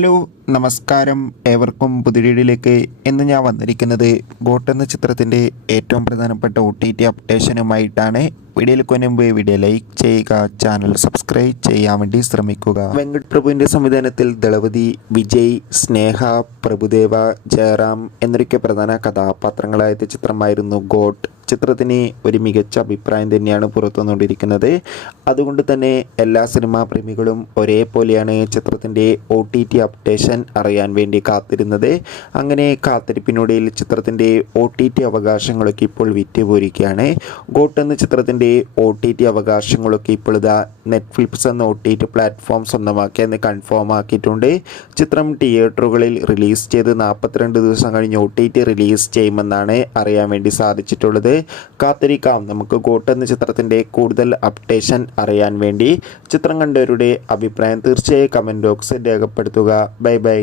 Hello നമസ്കാരം, ഏവർക്കും പുതിയ ഇന്ന് ഞാൻ വന്നിരിക്കുന്നത് ഗോട്ട് എന്ന ചിത്രത്തിൻ്റെ ഏറ്റവും പ്രധാനപ്പെട്ട OTT അപ്ഡേഷനുമായിട്ടാണ്. വീഡിയോയിലേക്ക് മുൻപ് വീഡിയോ ലൈക്ക് ചെയ്യുക, ചാനൽ സബ്സ്ക്രൈബ് ചെയ്യാൻ വേണ്ടി ശ്രമിക്കുക. വെങ്കട് പ്രഭുവിൻ്റെ സംവിധാനത്തിൽ ദളപതി, വിജയ്, സ്നേഹ, പ്രഭുദേവ, ജയറാം എന്നൊക്കെ പ്രധാന കഥാപാത്രങ്ങളായ ചിത്രമായിരുന്നു ഗോട്ട്. ചിത്രത്തിന് ഒരു മികച്ച അഭിപ്രായം തന്നെയാണ് പുറത്തുവന്നുകൊണ്ടിരിക്കുന്നത്. അതുകൊണ്ട് തന്നെ എല്ലാ സിനിമാ പ്രേമികളും ഒരേപോലെയാണ് ചിത്രത്തിൻ്റെ OTT അപ്ഡേഷൻ അറിയാൻ വേണ്ടി കാത്തിരുന്നത്. അങ്ങനെ കാത്തിരിപ്പിനൊടുവിൽ ചിത്രത്തിൻ്റെ OTT അവകാശങ്ങളൊക്കെ ഇപ്പോൾ വിറ്റുപോയിരിക്കുകയാണ്. ഗോട്ട് എന്ന ചിത്രത്തിൻ്റെ OTT അവകാശങ്ങളൊക്കെ ഇപ്പോൾ ഇതാ നെറ്റ്ഫ്ലിക്സ് എന്ന OTT പ്ലാറ്റ്ഫോം സ്വന്തമാക്കിയെന്ന് കൺഫേം ആക്കിയിട്ടുണ്ട്. ചിത്രം തിയേറ്ററുകളിൽ റിലീസ് ചെയ്ത് 42 ദിവസം കഴിഞ്ഞ് OTT റിലീസ് ചെയ്യുമെന്നാണ് അറിയാൻ വേണ്ടി സാധിച്ചിട്ടുള്ളത്. കാത്തിരിക്കാം നമുക്ക് ഗോട്ട് എന്ന ചിത്രത്തിൻ്റെ കൂടുതൽ അപ്ഡേഷൻ അറിയാൻ വേണ്ടി. ചിത്രം കണ്ടവരുടെ അഭിപ്രായം തീർച്ചയായും കമൻറ്റ് ബോക്സിൽ രേഖപ്പെടുത്തുക. Bye bye.